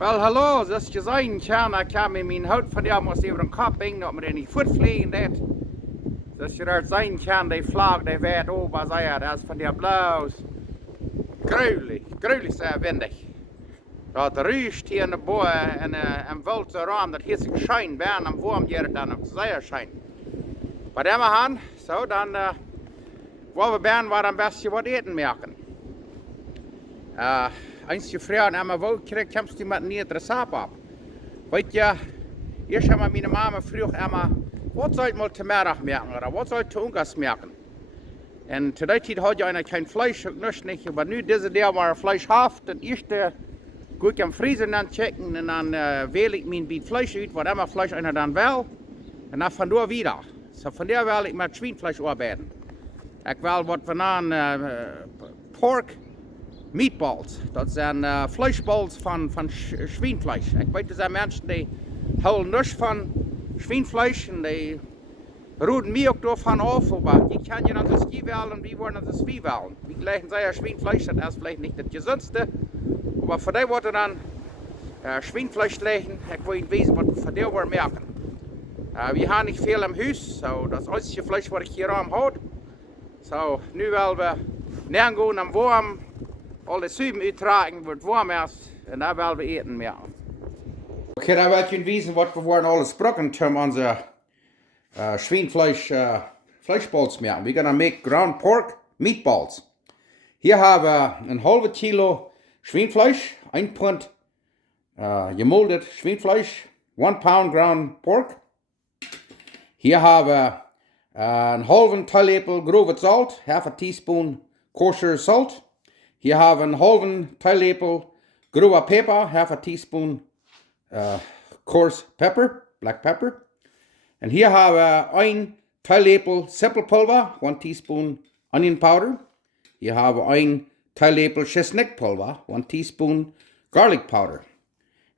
Wel, hallo, das ist sein Kern, kam in mijn hout van jou moest even een kop in, dat me in die voet vliegen dat. Dat je daar zijn Kern, die vlag, die werd oben, zei ja, dat is van die blauws. Gruwelijk sehr windig. Dat ruist hier in de boven en wild eraan, dat hier zich schijn, bijna am warm hier dan ook sehr schijn. Bei dem han, so, dann, wo wir werden, war am besten was eten merken. Als je vrouw naar mijn woord krijgt, kommst du met een Rezept ab. Weet je, eerst hebben mijn mama vroeg immer, wat soll ich mal zu Mittag merken oder was soll ich zu Ungas merken? Und zu der Zeit hat ja einer kein Fleisch und nichts nicht, aber nu diese der war Fleisch haft, das erste guck ich am Freezer dann checken und dann wähle ich mein Biet Fleisch aus, was immer Fleisch einer dann will, und dann von da wieder. So von der will ich mit Schweinfleisch arbeiten. Ich will was von an Pork meatballs, dat zijn vleesballs van Schweinfleisch. Ik weet dat zijn mensen die houden niks van Schweinfleisch en die roeden mij ook daarvan af, maar die kan je dan dus die wählen, die worden dus wie wählen. Die gleichen zeggen Schweinfleisch, dat is vielleicht nicht das gesündste, aber für die wordt dan Schweinfleisch leggen. Ik wil weten wat we voor die worden merken. We hebben niet veel im huis, so dat einzige Fleisch wat ik hier am houd. So, nu willen we neergaan am warm. Alle Süben uitdragen, wordt warm is en daar willen we eten meer. Okay, dan wil ik je wijzen wat we worden alles brokken om onze Schweinfleisch Fleischballs maken. We're gonna make ground pork meatballs. Hier hebben we een halve kilo Schweinfleisch, 1 Pfund gemoldet Schweinfleisch, 1 pound ground pork. Hier hebben we een halve theelepel grove zout, half a teaspoon kosher salt. Hier haben wir einen halben Teelepel grober Pepper, half a teaspoon coarse pepper, black pepper. Und hier haben wir 1 Teelepel Seppelpulver, 1 teaspoon onion powder. Hier haben wir 1 Teelepel Chesnickpulver, 1 teaspoon garlic powder.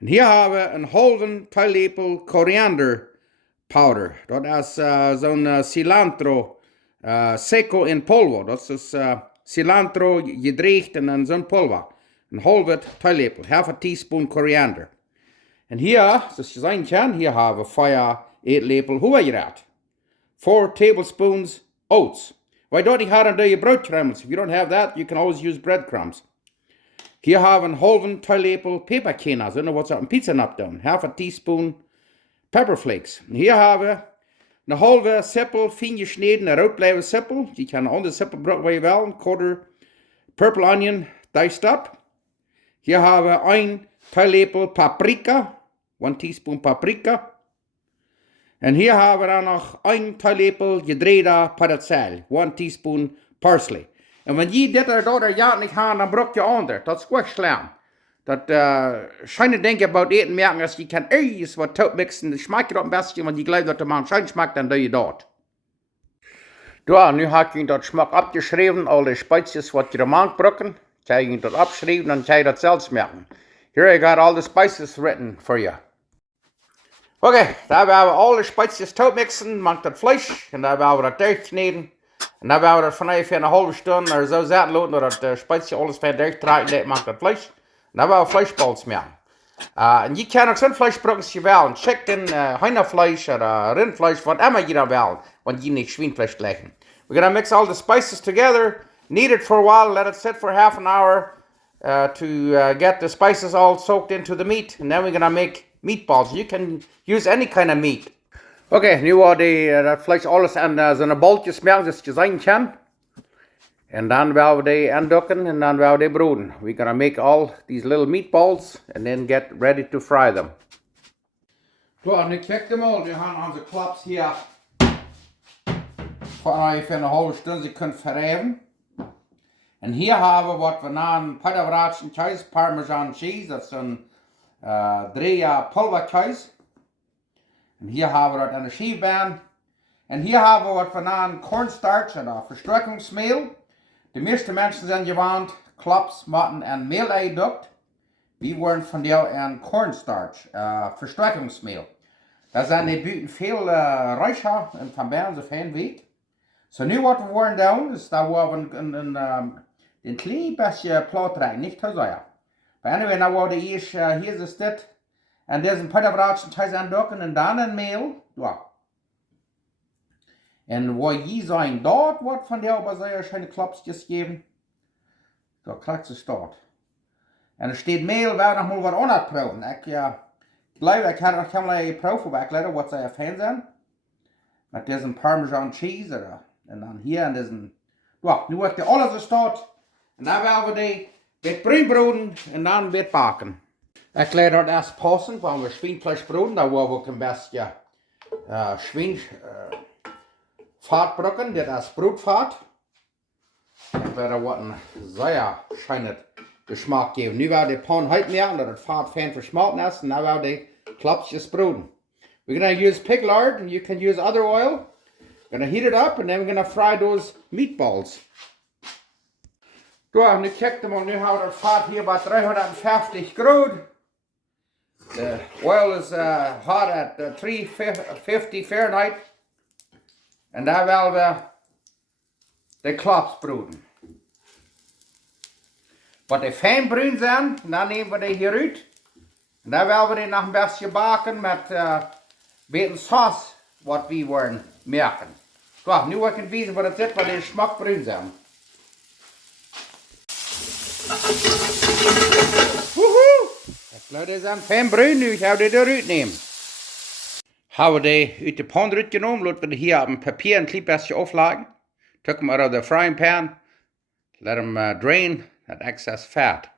Und hier haben wir einen halben Teelepel Koriander powder. Das ist so ein cilantro seco in polvo. Das ist cilantro gedreigd en dan zo'n pulver. Een halve theelepel, half a teaspoon koriander. En hier, zoals je zien kan, hier hebben we 4 eetlepel hoeijeraad. 4 tablespoons oats. Why don't you have do your breadcrumbs? If you don't have that, you can always use breadcrumbs. Hier hebben we een halve theelepel peperkena, so wat ze op een pizza nap doen. Half a teaspoon pepperflakes. En hier hebben we een halve seppel fijn gesneden roodblijven seppel. Je kan een andere seppel gebruiken waar je wil. Een quarter purple onion diced up. Hier hebben we 1 theelepel paprika. 1 teaspoon paprika. En hier hebben we dan nog 1 theelepel gedreide peterselie. 1 teaspoon parsley. En wanneer je dit er ja niet hebt, dan brok je ander. Dat is goed slim. Dat schijnen denken about eten merken, als je kan iets wat tot mixen, dan schmeckt je dat best, want je gelooft dat de man schijn schmeckt, dan doe je dat. Ja, nu heb je dat smaak abgeschreven, alle spices wat je de man brokken, krijg je dat abschreven, dan kan je dat zelfs merken. Here I got all the spices written for you. Okay, daar hebben we alle spices tot mixen, maakt dat vlees, en daar hebben we dat durchkneden. En dan hebben we dat vanaf een halve stunde, er zo zetten laten, dat de spices alles van durchdraaien, dat maakt dat vlees. Dan hebben we Fleischballs maken. En je kan ook zo'n vlees gebruiken als je wil. Chicken, Hühnerfleisch oder Rindfleisch, wat immer je dan wil. Want je niet Schweinfleisch leggen. We're gonna mix all the spices together. Knead it for a while. Let it sit for half an hour to get the spices all soaked into the meat. And then we're gonna make meatballs. You can use any kind of meat. Okay, nu wordt dat vlees alles aan zo'n bolletjes smelten, zoals je zien kan. And then we'll they undocken and then we'll they broden. We're gonna make all these little meatballs and then get ready to fry them. Klar, nu kijk hem al. We gaan onze klaps hier vanaf een halve stunde kunnen verrijven. En hier hebben we wat we namen Paderwratschen cheese, Parmesan cheese. Dat is een 3 pulver cheese. En hier hebben we dat aan de schiefbaan. En hier hebben we wat we namen cornstarch en verstrekkungsmeel. De meeste mensen zijn gewend klaps, matten en meel dukt. We worden van jou aan cornstarch, verstrekkungsmeel. Daar zijn die buiten veel rijker en van bij ons of heen weet. So nu wat we worden doen, is dat we een klein beetje plautdietsch, niet te zeggen. But anyway, now what the is, here's the stit. En deze patabraatje thuis aandokken en dan een meel. Ja. En wat je zijn, dat wordt van de oberzeer schijne klapsjes geven. Da krijgt ze start. En er staat meel waar nog maar wat onder proeven. Ik geloof, ik had nog helemaal proeven, maar ik weet wat ze fan zijn. Met deze Parmesan cheese. En dan hier en deze. Ja, nu wordt de alles gestart. En dan willen we die met bruin broden en dan met bakken. Ik leer dat eerst passen, want we Schweinfleisch broden, daar waar we een beetje Schwein vaat brokken, dit is broodvaat. Ik wil er wat een zeer schijnend Geschmack geven. Nu wil de pan heet merken dat het vaat fijn versmalten is, en dan wil de klapjes broden. We're going to use pig lard, and you can use other oil. We're going to heat it up, and then we're going to fry those meatballs. So, nu kijk je maar, nu hebben we het vaat hier bij 350 graden. The oil is hot at 350 Fahrenheit. En daar willen we de klaps broeden. Wat de fijn bruin zijn, dan nemen we die hieruit. En dan willen we die nog een beetje bakken met beetje saus wat we willen maken. Zo, nu wil ik het wijzen wat het zit, wat de smaak bruin zijn. Woehoe! Deze zijn fijn bruin nu, gaan we die eruit nemen. Hebben we die uit de pan eruit genomen, laten we die hier op een papier een klein beetje aflagen. Took them out of the frying pan, let them drain that excess fat.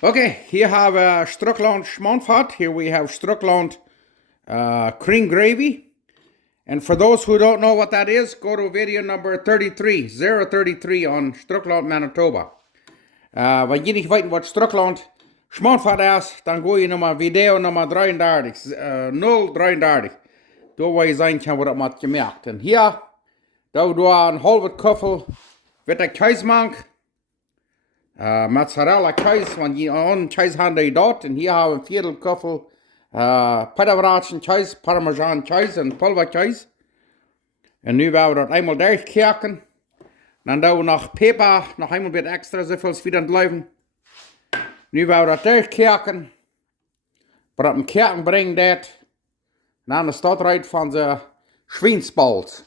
Okay, here have Strukland schmonfat. Here we have Strukland cream gravy. And for those who don't know what that is, go to video number 33, 033 on Strukland, Manitoba. Wenn je niet weet wat Strukland schmonfat is, dan go je naar video nummer 33, 033. Daar waar je zien kan wat dat met gemerkt. En hier, daar doen we een halve koffer witte kaasmank. Mozzarella kaas, want je aan kaas hebben je dat. En hier hebben we een viertel koffer patabraatje kaas, parmesan kaas en pulverkaas. En nu willen we dat eenmaal doorkijken. Dan doen we nog peper, nog eenmaal een beetje extra, zoveel als we dan blijven. Nu willen we dat doorkijken. Maar op een kerken brengen dat. En dan staat eruit van de Schweinsballs.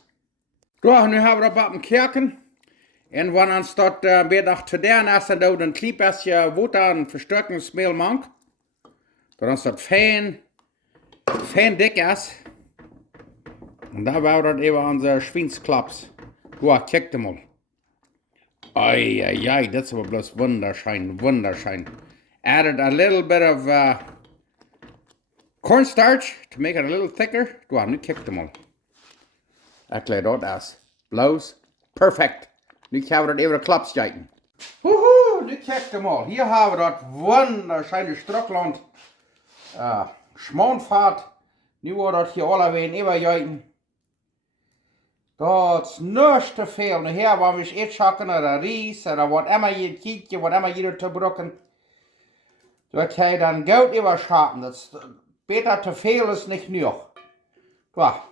Ja, nu hebben we dat op een kerken. En wanneer staat weer nog te deren is, dan doen we een klein beetje water en versterkingsmeel mank. Dan is dat fijn dik is. En dan willen we dat even aan de Schweinsklaps. Ja, kijk hem al. Ai, ai, ai, dat is wel bloß wunderschön, wunderschön. Added a little bit of cornstarch to make it a little thicker. Ja, nu kijk hem al. Ik leer dat als blows. Perfect. Nu gaan we dat even de klaps kijken. Woehoe, nu kijk hem al. Hier hebben we dat wunderschöne Strukland schmonfat. Nu wordt dat hier alle even kijken. Dat is niks te veel. Nu hier waar we eens eten schakken, of rijst, of wat immer je kijkt, wat immer je er te brokken. Dat hij dan goud even schakken. Dat is beter te veel is niet genoeg. Ja.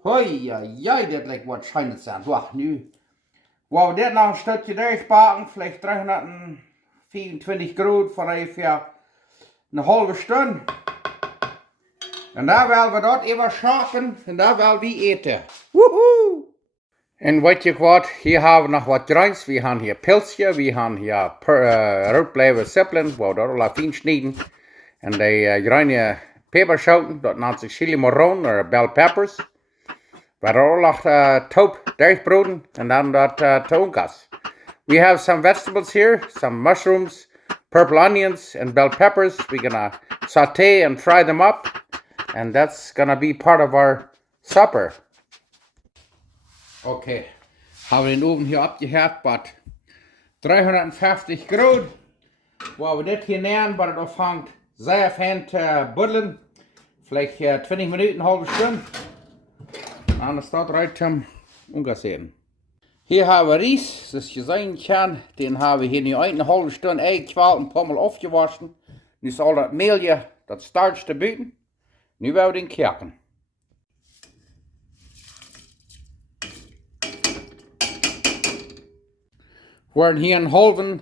Hoi, ja, dit lijkt wat schijnend zijn. Ja, nu. Wou we dit nog een stukje durchbaken, vielleicht 324 graden voor even een halve stunde. En daar willen we dat even schaken en daar willen we eten. Woehoe! En weet je wat, hier hebben we nog wat drinks. We hebben hier pilsje, we hebben hier roodblijven zeppelen, waar we dat al fijn snijden. En die groene peperschoten, dat noemt zich chili marron of bell peppers. We hebben ook nog taub durchbroden en dan dat toonkas. We have some vegetables here, some mushrooms, purple onions and bell peppers. We're gonna saute and fry them up. And that's gonna be part of our supper. Okay, hebben we den oven hier abgehakt, but 350 graden. Waar we dit hier nemen, maar het afhangt zeer fijn te buddelen. Vielleicht 20 minuten, een halve stunde. En dan staat eruit zum Ungasehen. Hier hebben we rijst, zoals je zien kan. Den hebben we hier nu een halve stunde eingekwaald en een paar mal afgewaschen. Nu is al dat meelje, dat starch te buiten. Nu willen we den kijken. We hebben hier een halve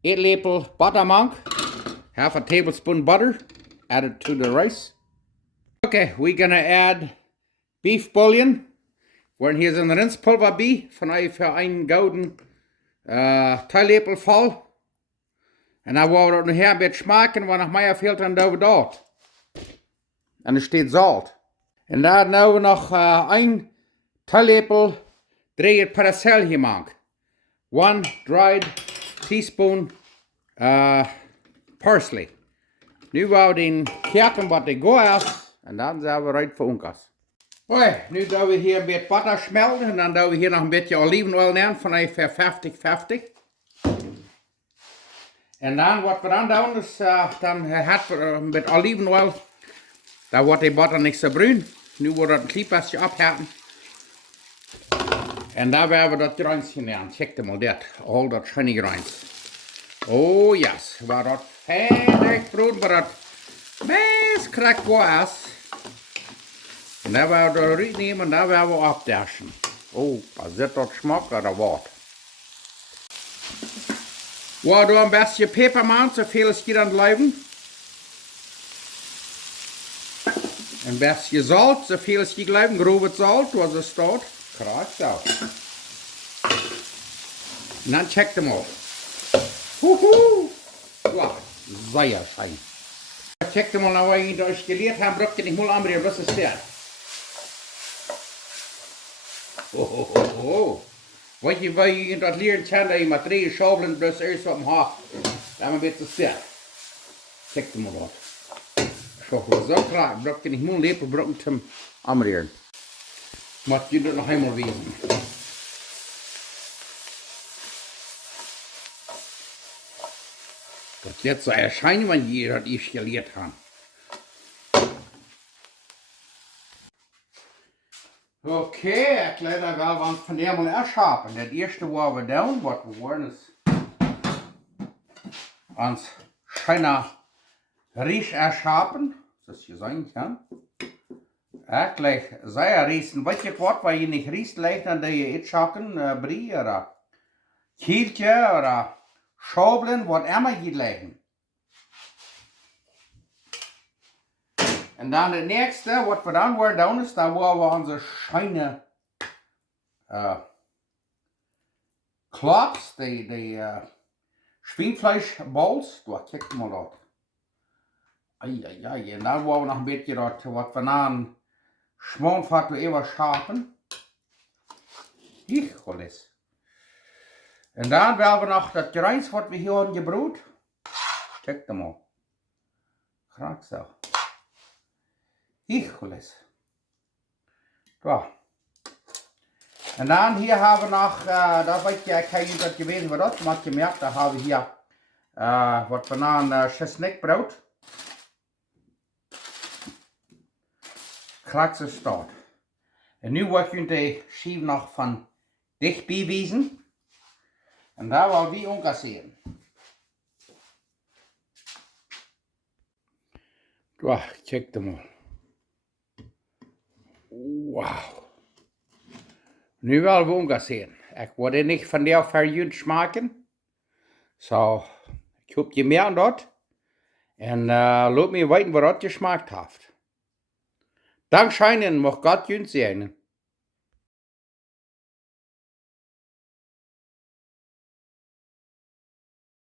eetlepel buttermilk, half a tablespoon butter, add it to the rice. Okay, we're gonna add beef bouillon. Waar hier zijn rinspulver bij, van ungefähr een gouden theelepel vol. En dan worden we dat nog een beetje smaken, wat nog meer fehlt dan doen we dat. En er steht zout. En daar hebben we nog een theelepel dreid persil gemaakt. 1 dried teaspoon parsley. Nu gaan we den kijken wat er goed is. En dan zijn we rijp voor ons. Oké, nu doen we hier een beetje butter smelten. En dan doen we hier nog een beetje olivenolie nemen van ungefähr 50-50. En dan wat we dan doen is, dan hebben we met olivenolie, dan wordt die butter niet zo bruin. Nu wordt het een klein beetje afhaken. En dan werden we dat gransje nemen. Check maar dat, al dat schöne grans. Oh yes, waar dat fijn brood, waar dat best krak was. En dan werden we eruit nemen en dan werden we afdassen. Oh, was dat smaakt oder wat? We doen een beetje peper maken, zoveel als je dan blijven. Een beetje zout, zoveel als je blijven, grove zout, zoals het staat. Graag zo. En dan check hem op. Woehoe! Wow, zeer fijn. Check hem al, nou wat je dat geleerd hebt, brok je niet meer aanbrengen, wat is dat? Oh. Wat je in dat leren kan, dat je met 3 schovelen dus eerst op hem haalt. Dan een beetje sterk. Check hem maar op. Zo graag, brok je niet meer lepel, brok je hem aanbrengen. Maar je doet nog helemaal wezen. Dat wird so erscheinen, wenn jeder das ich geleerd hat. Okay, ik laat wel wat van die helemaal erschapen. Het eerste wat we doen, wat we worden is ons schöner Riech erschapen, zoals je zeggen kan. Ja, gleich sehr riesen. Weet je wat, waar je niet riest, leicht dan dat je eetschaken, brie, oder kieltje, oder schobelen, wat immer je leggen. En dan het nächste, wat we dan weer doen, is dan waar we onze schöne klops, die Schweinfleischballs, da kijk mal dat. Ai, en dan waar we nog een beetje dat, wat we dan schmoonvat even schapen. Hicholis. En dan willen we nog dat rijst wat we hier hebben gebroed. Kijk dan maar. Graag zo. Hicholis. Zo. En dan hier hebben we nog, dat weet je, ik heb je dat geweten wat dat, maar je merkt, daar hebben we hier wat we dan chesnekbrood. Graag zo staat. En nu wordt je de schijf nog van dichtbij wijzen. En daar wil we oncasseren. Wow, check hem maar. Wauw. Nu willen we oncasseren. Ik word er niet van jou verjunt smaken. Zo, ik hoop je meer aan dat. En laat me weten wat je smaakt heeft. Dank schijnen, mag Gott jüns zijn.